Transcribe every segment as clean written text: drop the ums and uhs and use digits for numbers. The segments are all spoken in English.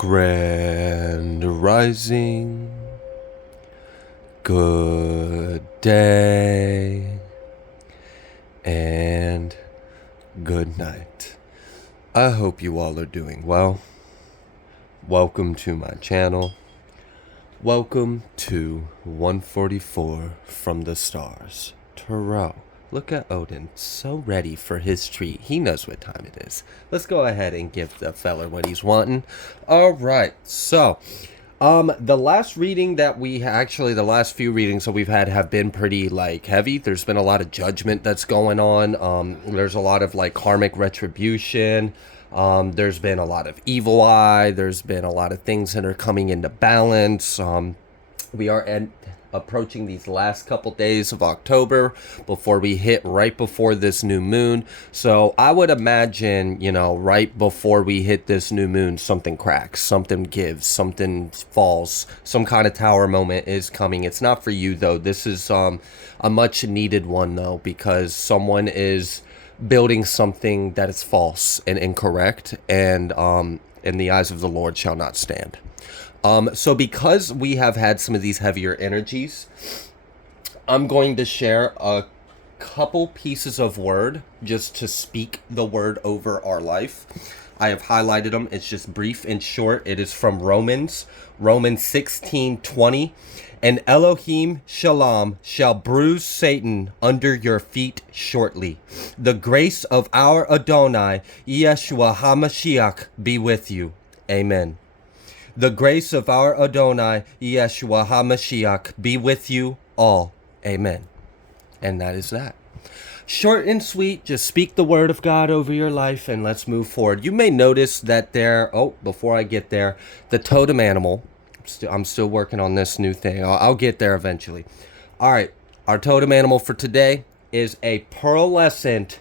Grand Rising, good day, and good night. I hope you all are doing well. Welcome to my channel. Welcome to 144 from the stars. Tarot. Look at Odin, so ready for his treat. He knows what time it is. Let's go ahead and give the feller what he's wanting. All right, so the last reading that the last few readings that we've had have been pretty heavy. There's been a lot of judgment that's going on. There's a lot of karmic retribution. There's been a lot of evil eye. There's been a lot of things that are coming into balance. We are approaching these last couple days of October before we hit right before this new moon. So I would imagine, right before we hit this new moon, something cracks, something gives, something falls, some kind of tower moment is coming. It's not for you though. This is a much needed one though, because someone is building something that is false and incorrect, and in the eyes of the Lord shall not stand. So because we have had some of these heavier energies, I'm going to share a couple pieces of word just to speak the word over our life. I have highlighted them. It's just brief and short. It is from Romans 16:20. And Elohim Shalom shall bruise Satan under your feet shortly. The grace of our Adonai, Yeshua HaMashiach, be with you. Amen. The grace of our Adonai, Yeshua HaMashiach, be with you all. Amen. And that is that. Short and sweet, just speak the word of God over your life and let's move forward. You may notice that before I get there, the totem animal, I'm still working on this new thing. I'll get there eventually. All right, our totem animal for today is a pearlescent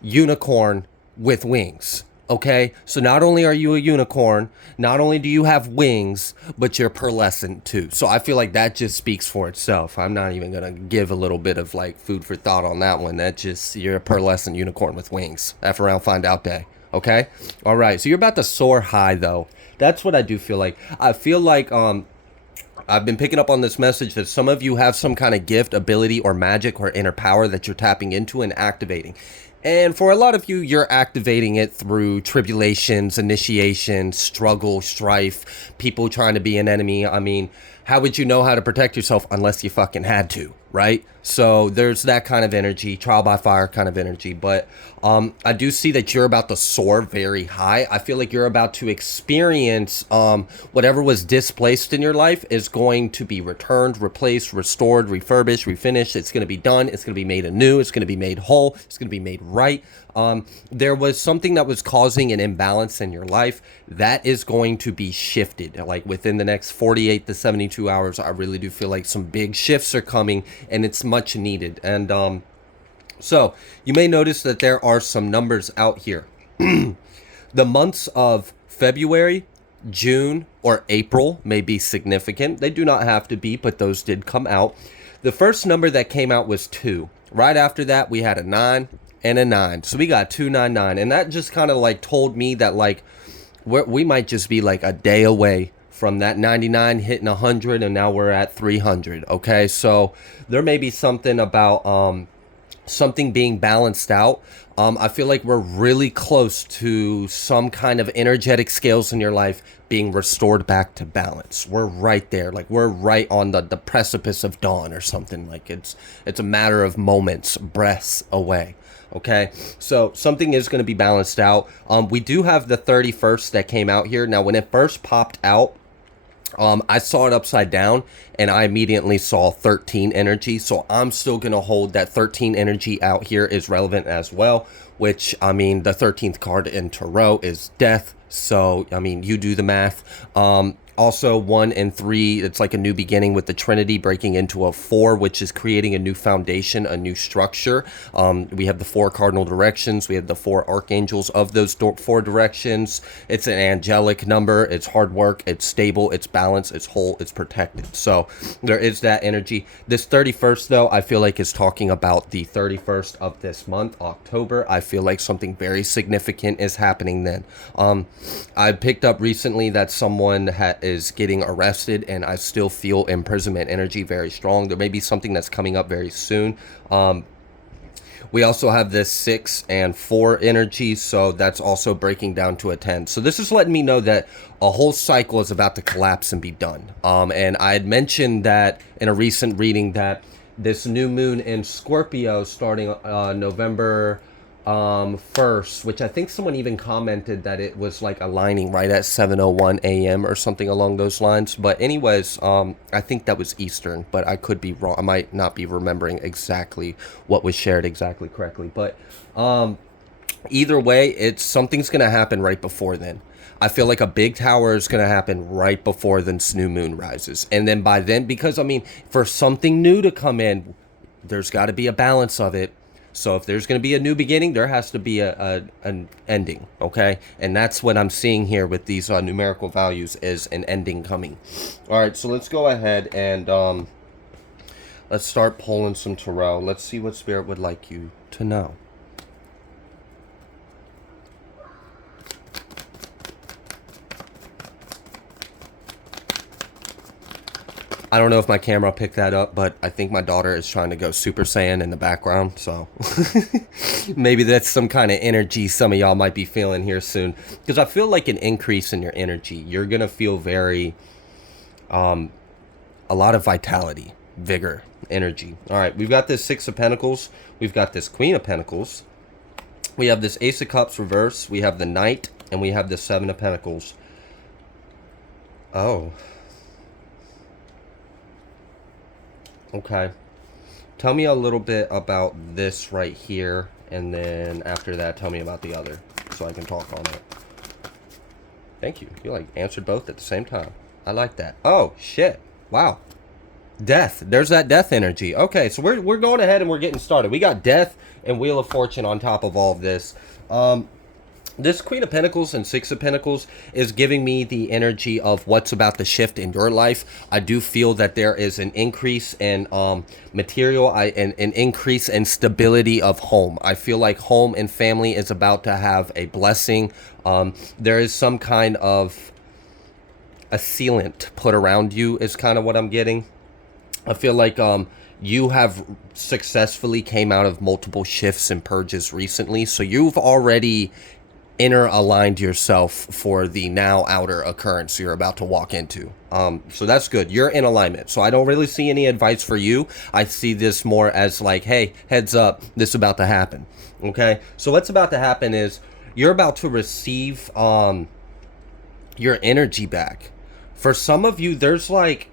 unicorn with wings. Okay, so not only are you a unicorn, not only do you have wings, but you're pearlescent too. So I feel like that just speaks for itself. I'm not even gonna give a little bit of food for thought on that one. You're a pearlescent unicorn with wings. F around, find out day. Okay, all right. So you're about to soar high though. That's what I do feel like. I feel like I've been picking up on this message that some of you have some kind of gift, ability, or magic or inner power that you're tapping into and activating. And for a lot of you, you're activating it through tribulations, initiation, struggle, strife, people trying to be an enemy. I mean, how would you know how to protect yourself unless you fucking had to, right? So there's that kind of energy, trial by fire kind of energy. But I do see that you're about to soar very high. I feel like you're about to experience whatever was displaced in your life is going to be returned, replaced, restored, refurbished, refinished. It's going to be done. It's going to be made anew. It's going to be made whole. It's going to be made right. There was something that was causing an imbalance in your life that is going to be shifted. Within the next 48 to 72 hours, I really do feel like some big shifts are coming, and it's much needed. And so you may notice that there are some numbers out here. The months of February, June, or April may be significant. They do not have to be, but those did come out. The first number that came out was 2. Right after that, we had a 9 and a 9. So we got 299. And that just kind of told me that we might just be a day away from that 99 hitting 100, and now we're at 300. Okay, so there may be something about something being balanced out. I feel like we're really close to some kind of energetic scales in your life being restored back to balance. We're right there. We're right on the precipice of dawn or something. It's a matter of moments, breaths away. Okay, so something is going to be balanced out. We do have the 31st that came out here. Now, when it first popped out, I saw it upside down and I immediately saw 13 energy. So I'm still going to hold that 13 energy out here is relevant as well, which, I mean, the 13th card in Tarot is death. So, I mean, you do the math. Also 1 and 3, it's like a new beginning with the Trinity breaking into a 4, which is creating a new foundation, a new structure. We have the 4 cardinal directions. We have the 4 archangels of those 4 directions. It's an angelic number. It's hard work. It's stable. It's balanced. It's whole. It's protected. So there is that energy. This 31st, though, I feel like is talking about the 31st of this month, October. I feel like something very significant is happening then. I picked up recently that someone is getting arrested, and I still feel imprisonment energy very strong. There may be something that's coming up very soon. We also have this 6 and 4 energy, so that's also breaking down to a 10. So this is letting me know that a whole cycle is about to collapse and be done. And I had mentioned that in a recent reading that this new moon in Scorpio starting November 1st, which I think someone even commented that it was like aligning right at 7:01 a.m. or something along those lines. But anyways, I think that was Eastern, but I could be wrong. I might not be remembering exactly what was shared exactly correctly. But either way, it's something's gonna happen right before then. I feel like a big tower is going to happen right before this new moon rises. And then by then, because I mean, for something new to come in, there's got to be a balance of it. So if there's going to be a new beginning, there has to be an ending, okay? And that's what I'm seeing here with these numerical values is an ending coming. All right, so let's go ahead and let's start pulling some tarot. Let's see what Spirit would like you to know. I don't know if my camera picked that up, but I think my daughter is trying to go Super Saiyan in the background, so maybe that's some kind of energy some of y'all might be feeling here soon. Because I feel like an increase in your energy. You're going to feel very, a lot of vitality, vigor, energy. All right, we've got this 6 of Pentacles. We've got this Queen of Pentacles. We have this Ace of Cups reverse. We have the Knight, and we have the 7 of Pentacles. Oh. Okay, tell me a little bit about this right here, and then after that, tell me about the other, so I can talk on it. Thank you. You like answered both at the same time. I like that. Oh shit! Wow, death. There's that death energy. Okay, so we're going ahead and we're getting started. We got death and Wheel of Fortune on top of all of this. This Queen of Pentacles and 6 of Pentacles is giving me the energy of what's about to shift in your life. I do feel that there is an increase in material, an increase in stability of home. I feel like home and family is about to have a blessing. There is some kind of a sealant put around you is kind of what I'm getting. I feel like you have successfully came out of multiple shifts and purges recently, so you've already inner aligned yourself for the now outer occurrence you're about to walk into. So that's good. You're in alignment. So I don't really see any advice for you. I see this more as like, hey, heads up, this is about to happen. Okay. So what's about to happen is you're about to receive your energy back. For some of you, there's like,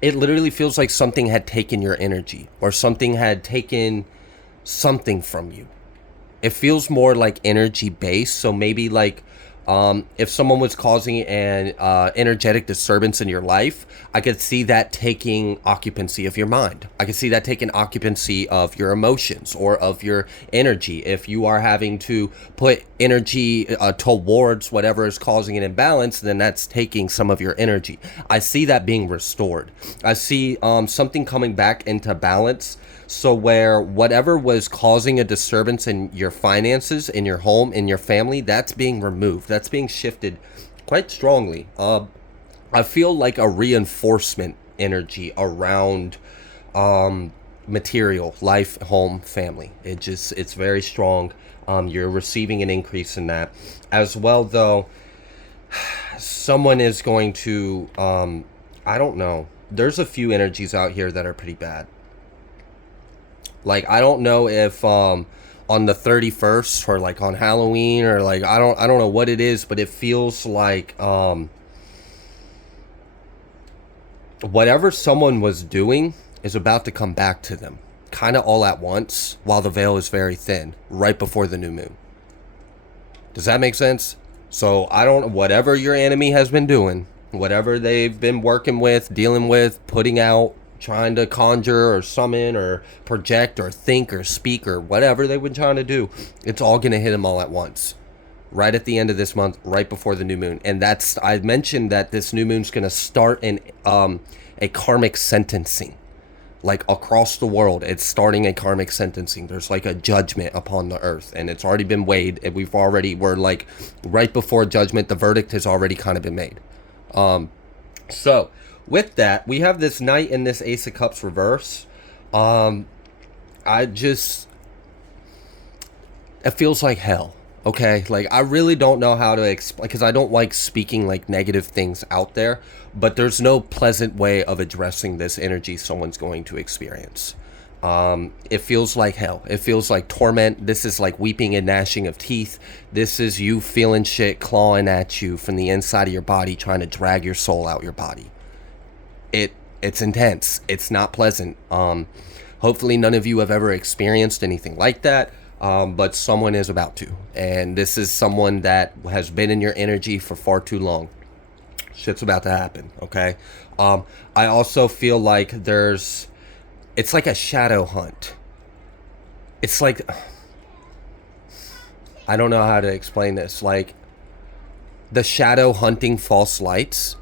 it literally feels like something had taken your energy, or something had taken something from you. It feels more like energy based. So maybe like if someone was causing an energetic disturbance in your life, I could see that taking occupancy of your mind. I could see that taking occupancy of your emotions or of your energy. If you are having to put energy towards whatever is causing an imbalance, then that's taking some of your energy. I see that being restored. I see something coming back into balance. So where whatever was causing a disturbance in your finances, in your home, in your family, that's being removed. That's being shifted quite strongly. I feel like a reinforcement energy around material, life, home, family. It's very strong. You're receiving an increase in that. As well, though, someone is going to, I don't know. There's a few energies out here that are pretty bad. Like, I don't know if on the 31st or like on Halloween or like I don't know what it is, but it feels like whatever someone was doing is about to come back to them, kind of all at once, while the veil is very thin, right before the new moon. Does that make sense? So I don't, whatever your enemy has been doing, whatever they've been working with, dealing with, putting out, trying to conjure or summon or project or think or speak or whatever they've been trying to do, it's all going to hit them all at once. Right at the end of this month, right before the new moon. And that's, I mentioned that this new moon's going to start in a karmic sentencing. Like across the world, it's starting a karmic sentencing. There's like a judgment upon the earth, and it's already been weighed, and we're like right before judgment. The verdict has already kind of been made. So with that, we have this Knight and this Ace of Cups reverse. It feels like hell. Okay, like I really don't know how to explain, because I don't like speaking like negative things out there, but there's no pleasant way of addressing this energy someone's going to experience. It feels like hell. It feels like torment. This is like weeping and gnashing of teeth. This is you feeling shit clawing at you from the inside of your body, trying to drag your soul out your body. It's intense. It's not pleasant. Hopefully none of you have ever experienced anything like that. But someone is about to, and this is someone that has been in your energy for far too long. Shit's about to happen. Okay. I also feel like it's like a shadow hunt. It's like, I don't know how to explain this. Like the shadow hunting false lights.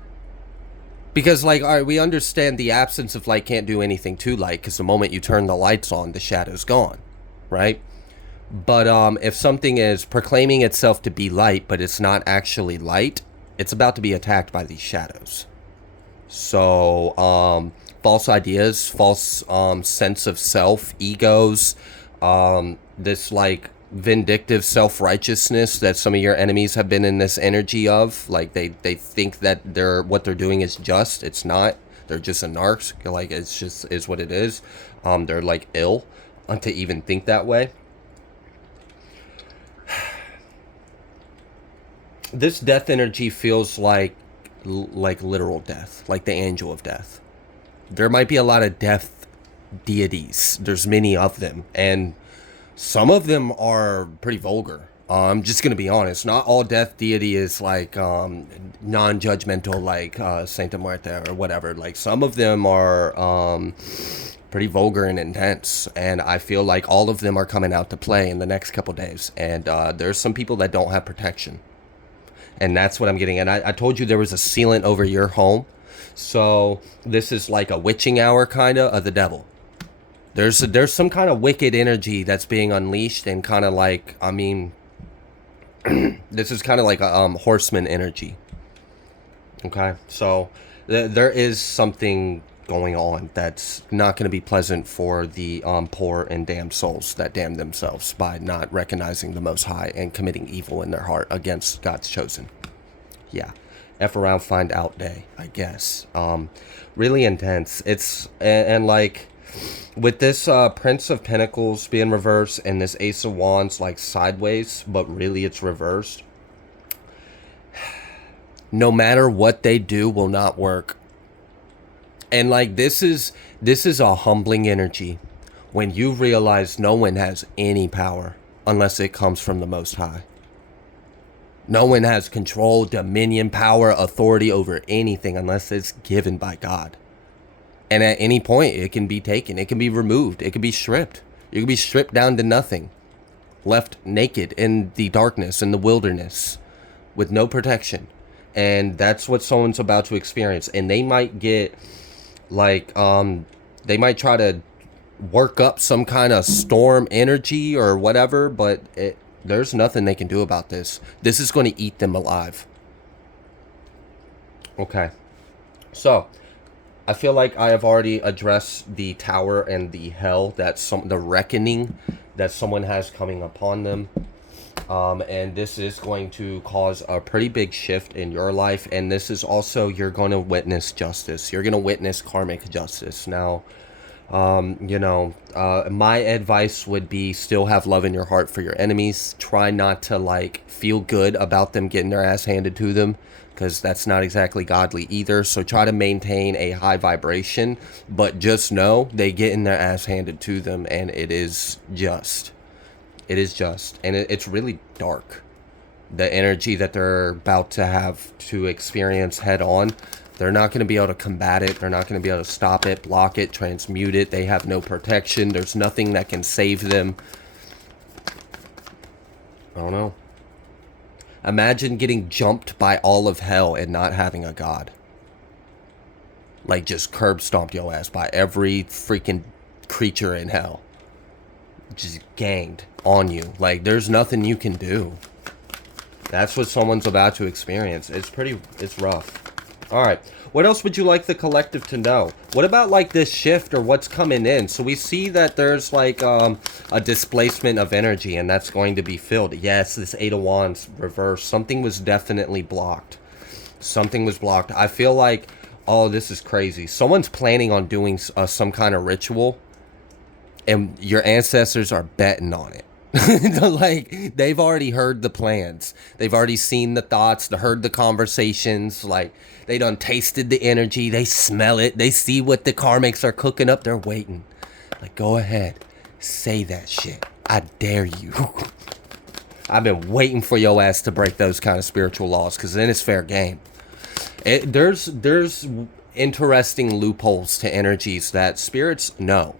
Because, like, all right, we understand the absence of light can't do anything to light, because the moment you turn the lights on, the shadow's gone, right? But if something is proclaiming itself to be light, but it's not actually light, it's about to be attacked by these shadows. So, false ideas, false sense of self, egos, this, like, vindictive self-righteousness that some of your enemies have been in this energy of. Like, they think that what they're doing is just. It's not. They're just a narc. Like, it's just is what it is. They're, like, ill to even think that way. This death energy feels like literal death, like the angel of death. There might be a lot of death deities. There's many of them, and some of them are pretty vulgar. I'm just gonna be honest. Not all death deity is like non-judgmental, like Santa Muerte or whatever. Like some of them are pretty vulgar and intense, and I feel like all of them are coming out to play in the next couple days. And there's some people that don't have protection. And that's what I'm getting. And I told you there was a sealant over your home. So this is like a witching hour kind of the devil. There's some kind of wicked energy that's being unleashed, and kind of like, I mean, this is kind of like a horseman energy. Okay, so there is something going on that's not going to be pleasant for the poor and damned souls that damn themselves by not recognizing the Most High and committing evil in their heart against God's chosen. Yeah, F around, find out day, I guess. Really intense. It's and like with this Prince of Pentacles being reversed and this Ace of Wands like sideways, but really it's reversed. No matter what they do will not work. And like this is a humbling energy when you realize no one has any power unless it comes from the Most High. No one has control, dominion, power, authority over anything unless it's given by God. And at any point it can be taken, it can be removed, it can be stripped. You can be stripped down to nothing, left naked in the darkness, in the wilderness, with no protection. And that's what someone's about to experience. And they might get like they might try to work up some kind of storm energy or whatever, but there's nothing they can do about this. This is going to eat them alive. Okay, so I feel like I have already addressed the tower and the hell, the reckoning that someone has coming upon them. And this is going to cause a pretty big shift in your life. And this is also, you're going to witness justice. You're going to witness karmic justice. Now, my advice would be still have love in your heart for your enemies. Try not to like feel good about them getting their ass handed to them, because that's not exactly godly either. So try to maintain a high vibration, but just know they get in their ass handed to them, and it is just. It is just, and it's really dark. The energy that they're about to have to experience head on, they're not going to be able to combat it. They're not going to be able to stop it, block it, transmute it. They have no protection. There's nothing that can save them. I don't know. Imagine getting jumped by all of hell and not having a god. Like, just curb stomped your ass by every freaking creature in hell. Just ganged on you. Like, there's nothing you can do. That's what someone's about to experience. It's rough. Alright, what else would you like the collective to know? What about, like, this shift or what's coming in? So we see that there's, like, a displacement of energy, and that's going to be filled. Yes, this Eight of Wands reverse. Something was definitely blocked. Something was blocked. I feel like, oh, this is crazy. Someone's planning on doing some kind of ritual, and your ancestors are betting on it. Like, they've already heard the plans. They've already seen the thoughts, heard the conversations. Like, they done tasted the energy. They smell it. They see what the karmics are cooking up. They're waiting. Like, go ahead. Say that shit. I dare you. I've been waiting for your ass to break those kind of spiritual laws, because then it's fair game. There's interesting loopholes to energies that spirits know.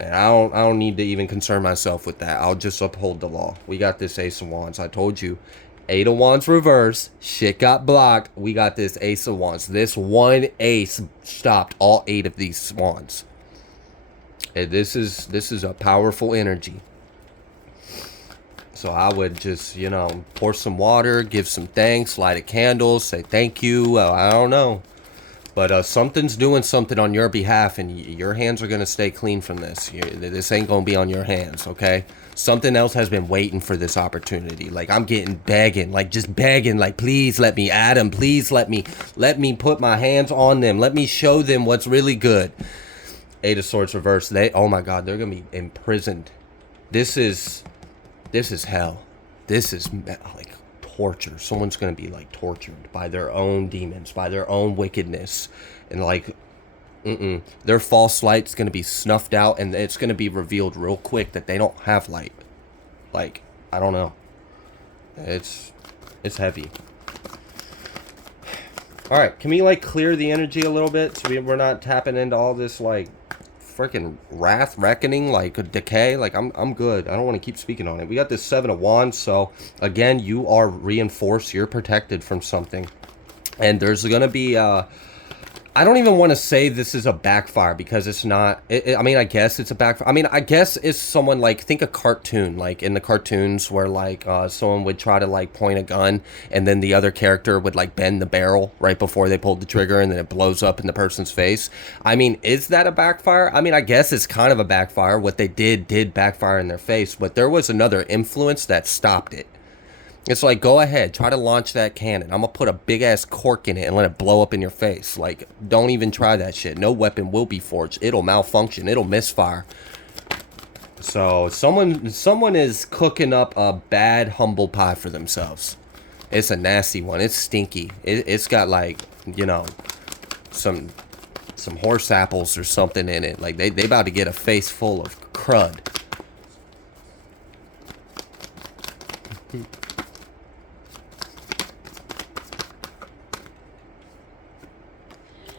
And I don't need to even concern myself with that. I'll just uphold the law. We got this Ace of Wands. I told you. Eight of Wands reverse. Shit got blocked. We got this Ace of Wands. This one ace stopped all 8 of these wands. And this is a powerful energy. So I would just, you know, pour some water, give some thanks, light a candle, say thank you. I don't know. But something's doing something on your behalf, and your hands are going to stay clean from this. This ain't going to be on your hands, okay? Something else has been waiting for this opportunity. Like, I'm getting begging, like, just begging, like, please let me at them. Please let me put my hands on them. Let me show them what's really good. Eight of Swords reverse. Oh my God, they're going to be imprisoned. This is hell. This is, like, torture. Someone's going to be, like, tortured by their own demons, by their own wickedness, and, like, their false light's going to be snuffed out, and it's going to be revealed real quick that they don't have light. Like, I don't know. It's heavy. All right, can we, like, clear the energy a little bit so we're not tapping into all this, like, freaking wrath, reckoning, like a decay? Like, I'm good. I don't want to keep speaking on it. We got this Seven of Wands, so again, you are reinforced. You're protected from something, and there's gonna be I don't even want to say this is a backfire, because it's not. I mean, I guess it's a backfire. I mean, I guess it's someone, like, think a cartoon, like in the cartoons where, like, someone would try to, like, point a gun, and then the other character would, like, bend the barrel right before they pulled the trigger, and then it blows up in the person's face. I mean, is that a backfire? I mean, I guess it's kind of a backfire. What they did backfire in their face, but there was another influence that stopped it. It's like, go ahead, try to launch that cannon. I'm going to put a big-ass cork in it and let it blow up in your face. Like, don't even try that shit. No weapon will be forged. It'll malfunction. It'll misfire. So, someone is cooking up a bad humble pie for themselves. It's a nasty one. It's stinky. It's got, like, you know, some horse apples or something in it. Like, they about to get a face full of crud.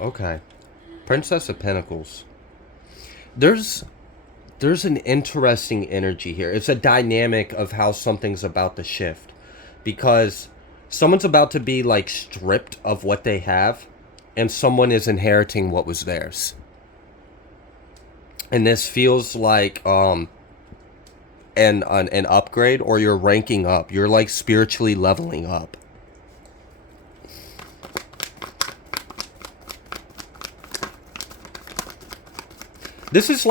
Okay. Princess of Pentacles. There's an interesting energy here. It's a dynamic of how something's about to shift. Because someone's about to be, like, stripped of what they have, and someone is inheriting what was theirs. And this feels like an upgrade, or you're ranking up. You're, like, spiritually leveling up. This is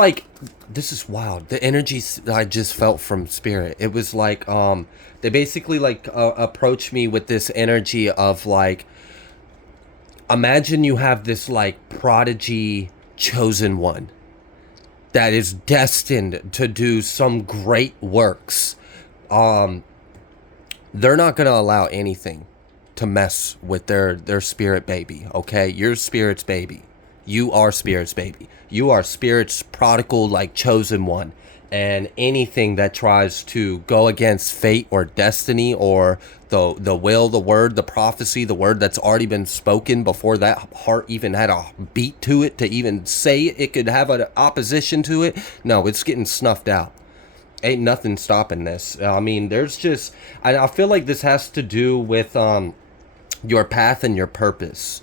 wild. The energy I just felt from Spirit. It was like, they basically, like, approached me with this energy of, like, imagine you have this, like, prodigy chosen one that is destined to do some great works. They're not going to allow anything to mess with their spirit baby, okay? You're Spirit's baby. You are Spirit's baby. You are Spirit's prodigal, like, chosen one. And anything that tries to go against fate or destiny or the will, the word, the prophecy, the word that's already been spoken before that heart even had a beat to it to even say it could have an opposition to it, no, it's getting snuffed out. Ain't nothing stopping this. I mean, there's just, I feel like this has to do with your path and your purpose.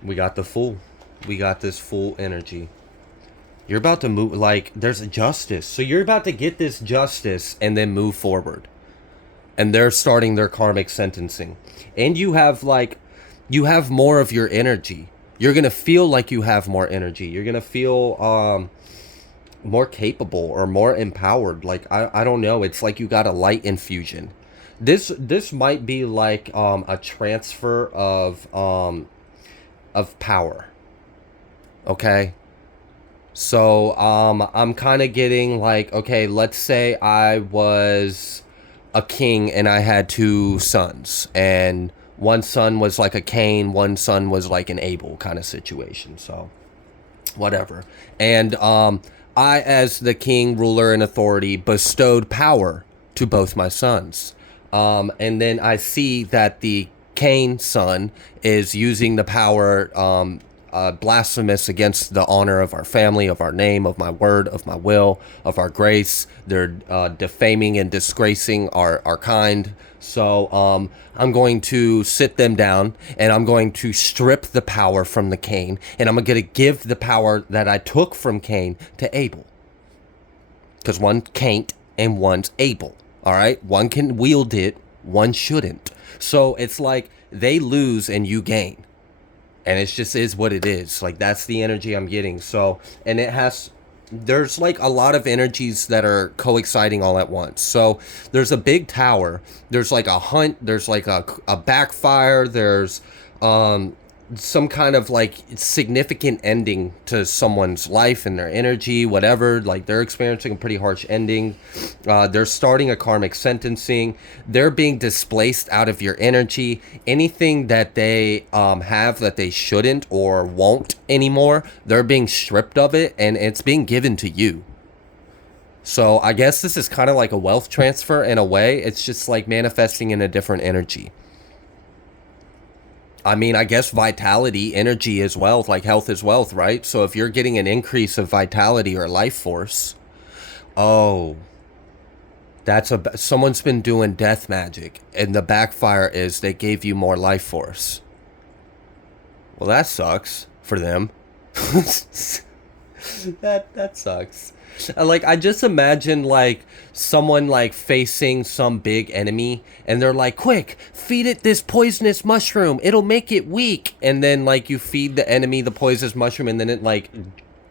We got the Fool. We got this Fool energy. You're about to move, like, there's a justice. So you're about to get this justice and then move forward. And they're starting their karmic sentencing. And you have, like, you have more of your energy. You're going to feel like you have more energy. You're going to feel more capable or more empowered. Like, I don't know. It's like you got a light infusion. This might be like a transfer of power. Okay, so I'm kind of getting like, okay, let's say I was a king and I had two sons, and one son was like a Cain, one son was like an Abel kind of situation. So whatever. And I, as the king, ruler, and authority, bestowed power to both my sons. And then I see that the Cain son is using the power blasphemous against the honor of our family, of our name, of my word, of my will, of our grace. They're defaming and disgracing our kind. So I'm going to sit them down, and I'm going to strip the power from the Cain, and I'm going to give the power that I took from Cain to Abel. Because one can't and one's able. All right? One can wield it, one shouldn't. So it's like they lose and you gain. And it just is what it is. Like, that's the energy I'm getting. So, and there's like a lot of energies that are coexisting all at once. So there's a big tower. There's like a hunt. There's like a backfire. There's some kind of like significant ending to someone's life and their energy, whatever. Like, they're experiencing a pretty harsh ending. They're starting a karmic sentencing. They're being displaced out of your energy. Anything that they have that they shouldn't or won't anymore, they're being stripped of it, and it's being given to you. So I guess this is kind of like a wealth transfer in a way. It's just like manifesting in a different energy. I mean, I guess vitality, energy is wealth, like health is wealth, right? So if you're getting an increase of vitality or life force, oh, someone's been doing death magic, and the backfire is they gave you more life force. Well, that sucks for them. that sucks. Like, I just imagine like someone like facing some big enemy, and they're like, quick, feed it this poisonous mushroom, it'll make it weak. And then like you feed the enemy the poisonous mushroom, and then it like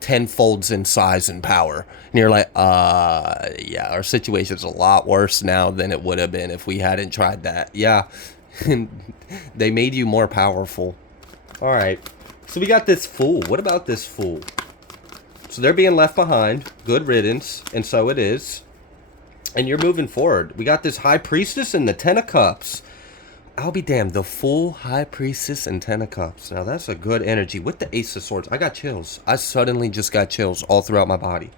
tenfolds in size and power, and you're like, yeah, our situation's a lot worse now than it would have been if we hadn't tried that. Yeah. They made you more powerful. All right, so we got this Fool. What about this Fool? So they're being left behind. Good riddance. And so it is. And you're moving forward. We got this High Priestess and the Ten of Cups. I'll be damned. The Fool, High Priestess, and Ten of Cups. Now that's a good energy. With the Ace of Swords, I got chills. I suddenly just got chills all throughout my body.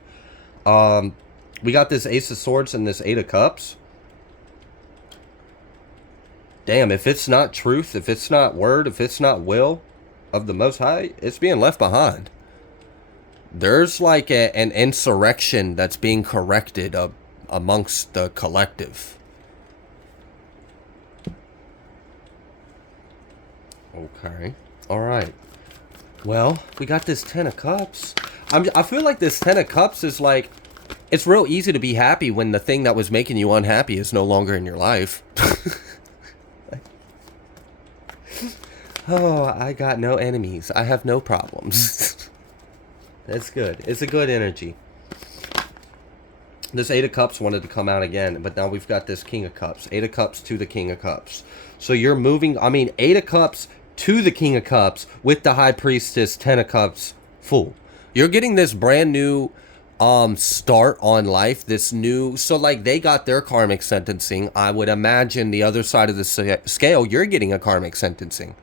We got this Ace of Swords and this Eight of Cups. Damn, if it's not truth, if it's not word, if it's not will of the Most High, it's being left behind. There's like an insurrection that's being corrected amongst the collective. Okay. All right. Well, we got this Ten of Cups. I feel like this Ten of Cups is like, it's real easy to be happy when the thing that was making you unhappy is no longer in your life. Oh, I got no enemies. I have no problems. That's good. It's a good energy. This Eight of Cups wanted to come out again, but now we've got this King of Cups. Eight of Cups to the King of Cups. So you're moving, I mean, Eight of Cups to the King of Cups with the High Priestess, Ten of Cups, Fool. You're getting this brand new start on life, this new, so like they got their karmic sentencing. I would imagine the other side of the scale, you're getting a karmic sentencing.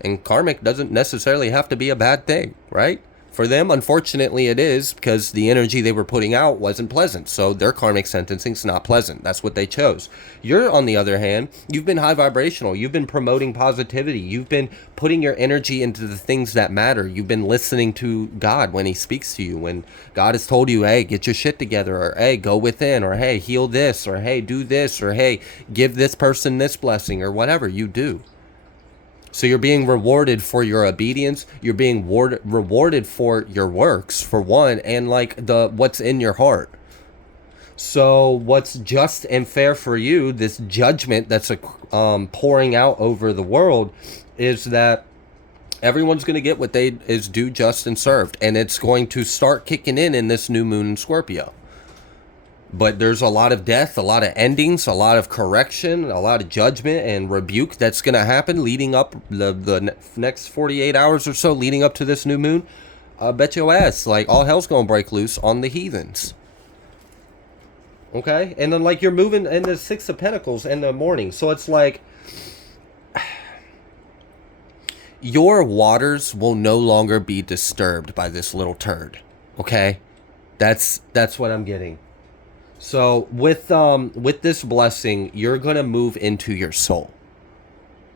And karmic doesn't necessarily have to be a bad thing, right? For them, unfortunately, it is, because the energy they were putting out wasn't pleasant. So their karmic sentencing's not pleasant. That's what they chose. You're, on the other hand, you've been high vibrational. You've been promoting positivity. You've been putting your energy into the things that matter. You've been listening to God when he speaks to you. When God has told you, hey, get your shit together, or hey, go within, or hey, heal this, or hey, do this, or hey, give this person this blessing, or whatever you do. So you're being rewarded for your obedience. You're being rewarded for your works, for one, and like what's in your heart. So what's just and fair for you, this judgment that's pouring out over the world, is that everyone's going to get what they is due, just, and served. And it's going to start kicking in this new moon in Scorpio. But there's a lot of death, a lot of endings, a lot of correction, a lot of judgment and rebuke that's going to happen leading up the next 48 hours or so leading up to this new moon. I bet your ass, like, all hell's going to break loose on the heathens. Okay? And then, like, you're moving in the Six of Pentacles in the morning. So it's like, your waters will no longer be disturbed by this little turd. Okay? That's what I'm getting. So with this blessing, you're going to move into your soul.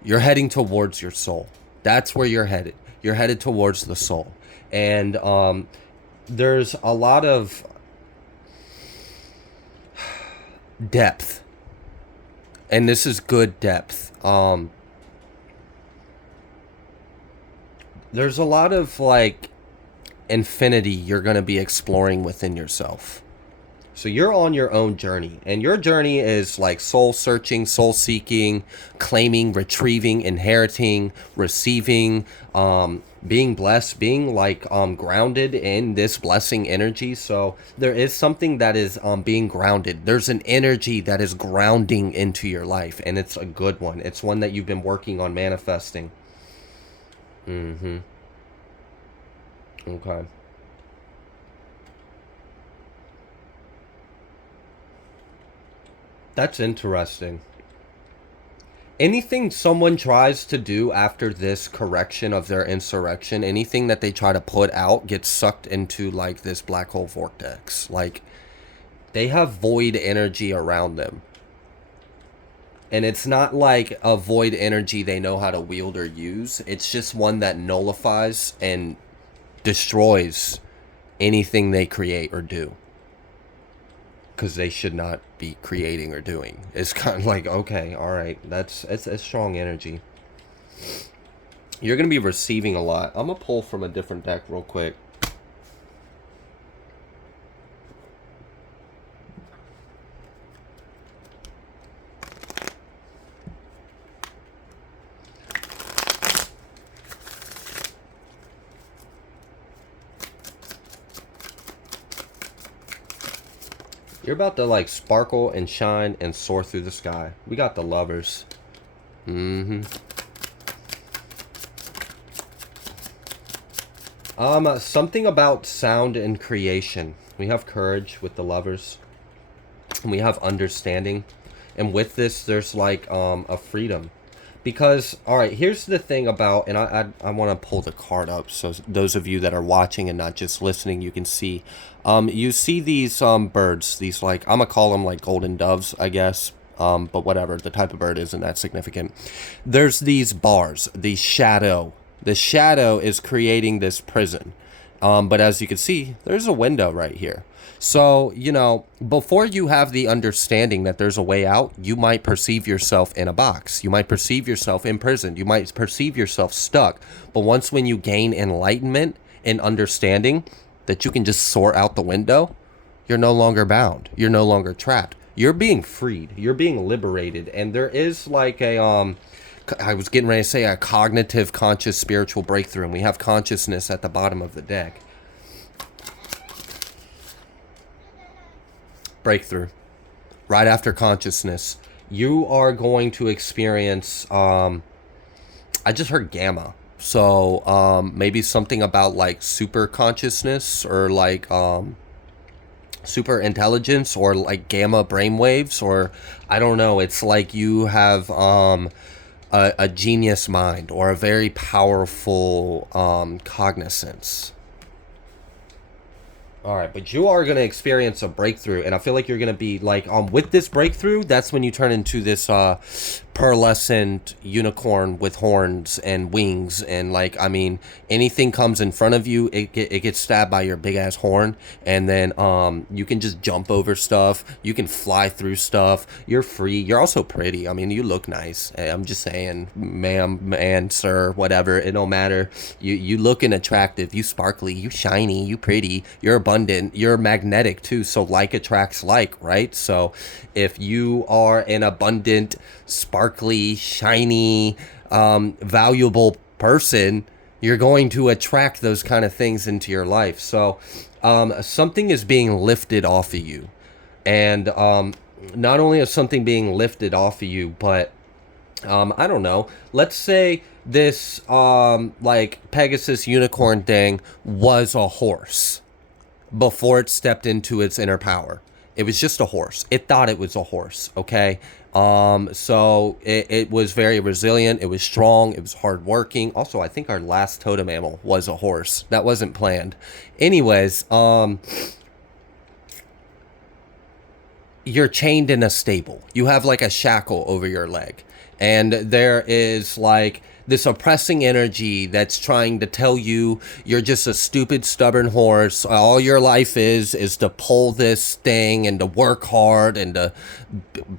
You're heading towards your soul. That's where you're headed. You're headed towards the soul. And there's a lot of depth. And this is good depth. There's a lot of like infinity you're going to be exploring within yourself. So you're on your own journey, and your journey is like soul searching, soul seeking, claiming, retrieving, inheriting, receiving, being blessed, being like grounded in this blessing energy. So there is something that is being grounded. There's an energy that is grounding into your life, and it's a good one. It's one that you've been working on manifesting. Okay. That's interesting. Anything someone tries to do after this correction of their insurrection, anything that they try to put out gets sucked into like this black hole vortex. Like, they have void energy around them. And it's not like a void energy they know how to wield or use. It's just one that nullifies and destroys anything they create or do. Because they should not be creating or doing. It's kind of like, okay, all right, it's strong energy. You're going to be receiving a lot. I'm going to pull from a different deck real quick. You're about to like sparkle and shine and soar through the sky. We got the Lovers. Something about sound and creation. We have Courage with the Lovers. And we have Understanding. And with this, there's like a freedom. Because, all right, here's the thing about, and I want to pull the card up so those of you that are watching and not just listening, you can see. You see these birds, these like, I'm going to call them like golden doves, I guess. But whatever, the type of bird isn't that significant. There's these bars, the shadow. The shadow is creating this prison. But as you can see, there's a window right here. So, you know, before you have the understanding that there's a way out, you might perceive yourself in a box. You might perceive yourself imprisoned. You might perceive yourself stuck. But once when you gain enlightenment and understanding that you can just soar out the window, you're no longer bound. You're no longer trapped. You're being freed. You're being liberated. And there is like a, I was getting ready to say a cognitive, conscious, spiritual breakthrough. And we have consciousness at the bottom of the deck. Breakthrough. Right after consciousness, you are going to experience, I just heard gamma. So maybe something about like super consciousness or like super intelligence or like gamma brainwaves, or I don't know. It's like you have a genius mind or a very powerful cognizance. All right, but you are going to experience a breakthrough, and I feel like you're going to be like, with this breakthrough, that's when you turn into this pearlescent unicorn with horns and wings, and like, I mean, anything comes in front of you, it gets stabbed by your big ass horn, and then you can just jump over stuff, you can fly through stuff, you're free, you're also pretty. I mean, you look nice. I'm just saying, ma'am, man, sir, whatever, it don't matter. You looking attractive, you sparkly, you shiny, you pretty, you're abundant, you're magnetic too, so like attracts like, right? So if you are an abundant, sparkly, shiny, valuable person, you're going to attract those kind of things into your life. So something is being lifted off of you, and not only is something being lifted off of you, but I don't know, let's say this like Pegasus unicorn thing was a horse before it stepped into its inner power. It was just a horse. It thought it was a horse, okay? So it was very resilient. It was strong. It was hardworking. Also, I think our last totem animal was a horse. That wasn't planned. Anyways, you're chained in a stable. You have like a shackle over your leg. And there is like this oppressing energy that's trying to tell you you're just a stupid, stubborn horse. All your life is to pull this thing and to work hard and to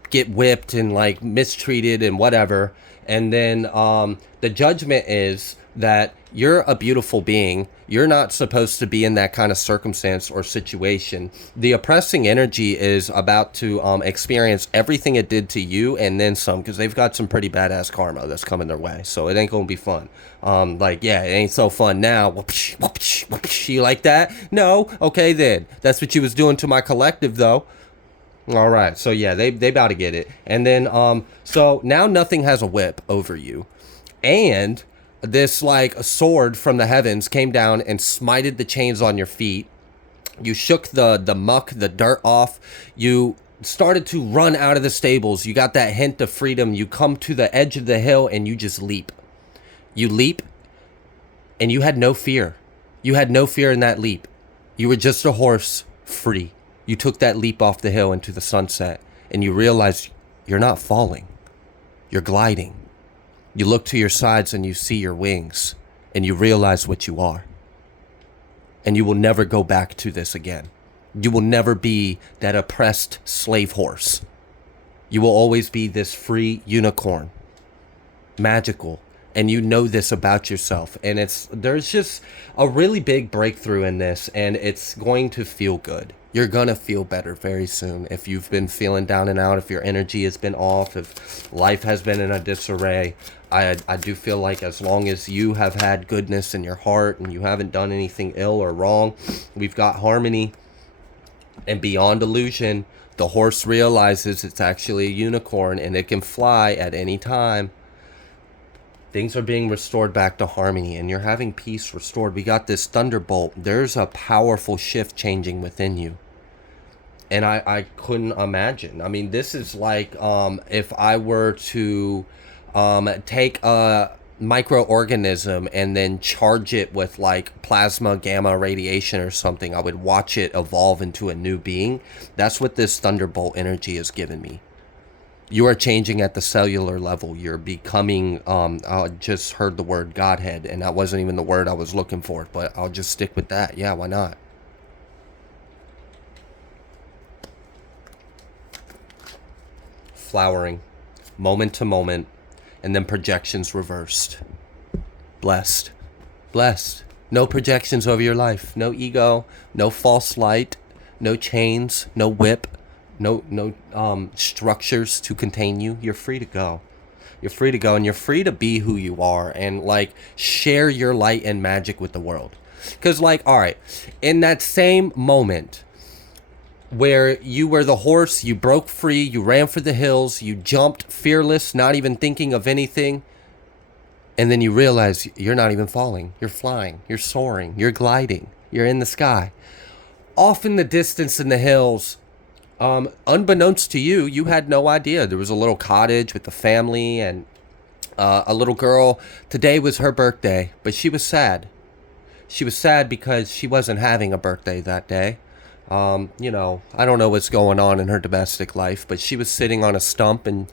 get whipped and like mistreated and whatever. And then the judgment is that you're a beautiful being. You're not supposed to be in that kind of circumstance or situation. The oppressing energy is about to experience everything it did to you and then some, because they've got some pretty badass karma that's coming their way. So it ain't gonna be fun. Like, yeah, it ain't so fun now. Whoopsh, whoopsh, whoopsh. You like that? No? Okay then. That's what you was doing to my collective though. All right. So yeah, they about to get it. And then so now nothing has a whip over you. And this like a sword from the heavens came down and smited the chains on your feet. You shook the muck, the dirt off. You started to run out of the stables. You got that hint of freedom. You come to the edge of the hill and you just leap. You leap and you had no fear. You had no fear in that leap. You were just a horse, free. You took that leap off the hill into the sunset and you realized you're not falling. You're gliding. You look to your sides and you see your wings and you realize what you are. And you will never go back to this again. You will never be that oppressed slave horse. You will always be this free unicorn, magical. And you know this about yourself. And there's just a really big breakthrough in this, and it's going to feel good. You're going to feel better very soon. If you've been feeling down and out, if your energy has been off, if life has been in a disarray, I do feel like as long as you have had goodness in your heart and you haven't done anything ill or wrong, we've got harmony. And beyond illusion, the horse realizes it's actually a unicorn and it can fly at any time. Things are being restored back to harmony and you're having peace restored. We got this thunderbolt. There's a powerful shift changing within you. And I couldn't imagine. I mean, this is like if I were to take a microorganism and then charge it with like plasma gamma radiation or something, I would watch it evolve into a new being. That's what this thunderbolt energy has given me. You are changing at the cellular level. You're becoming, I just heard the word Godhead, and that wasn't even the word I was looking for, but I'll just stick with that. Yeah, why not? Flowering, moment to moment, and then projections reversed. Blessed. Blessed. No projections over your life. No ego. No false light. No chains. No whip. No structures to contain you. You're free to go. You're free to go, and you're free to be who you are and like share your light and magic with the world. Because like, all right, in that same moment where you were the horse, you broke free, you ran for the hills, you jumped fearless, not even thinking of anything, and then you realize you're not even falling. You're flying. You're soaring. You're gliding. You're in the sky. Off in the distance in the hills, unbeknownst to you, you had no idea. There was a little cottage with the family and a little girl. Today was her birthday, but she was sad. She was sad because she wasn't having a birthday that day. I don't know what's going on in her domestic life, but she was sitting on a stump and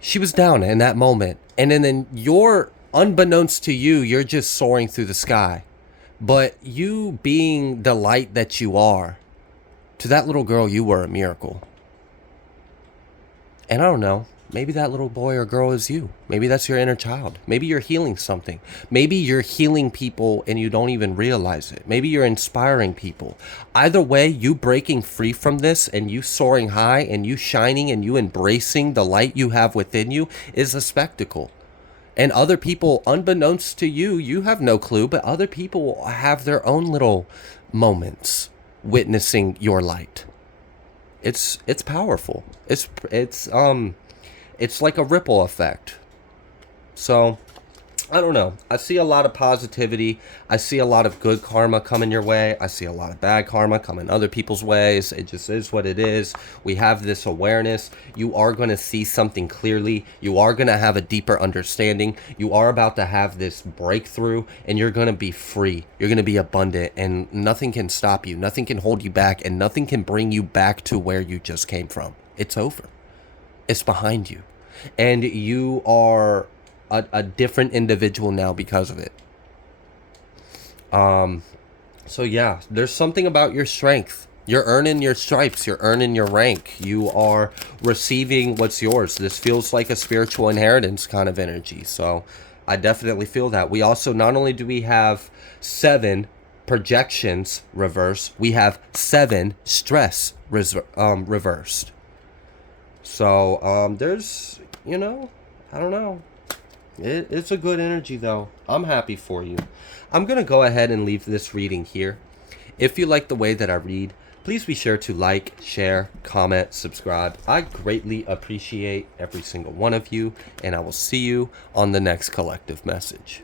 she was down in that moment. And then you're, unbeknownst to you, you're just soaring through the sky. But you being the light that you are, to that little girl, you were a miracle. And I don't know, maybe that little boy or girl is you. Maybe that's your inner child. Maybe you're healing something. Maybe you're healing people and you don't even realize it. Maybe you're inspiring people. Either way, you breaking free from this and you soaring high and you shining and you embracing the light you have within you is a spectacle. And other people, unbeknownst to you, you have no clue, but other people have their own little moments witnessing your light. It's powerful. It's like a ripple effect. So, I don't know. I see a lot of positivity. I see a lot of good karma coming your way. I see a lot of bad karma coming other people's ways. It just is what it is. We have this awareness. You are going to see something clearly. You are going to have a deeper understanding. You are about to have this breakthrough and you're going to be free. You're going to be abundant and nothing can stop you. Nothing can hold you back and nothing can bring you back to where you just came from. It's over. It's behind you. And you are a different individual now because of it. So yeah, there's something about your strength. You're earning your stripes. You're earning your rank. You are receiving what's yours. This feels like a spiritual inheritance kind of energy. So I definitely feel that. We also, not only do we have 7 projections reversed, we have 7 stress reversed. So there's, I don't know. It's a good energy, though. I'm happy for you. I'm going to go ahead and leave this reading here. If you like the way that I read, please be sure to like, share, comment, subscribe. I greatly appreciate every single one of you, and I will see you on the next collective message.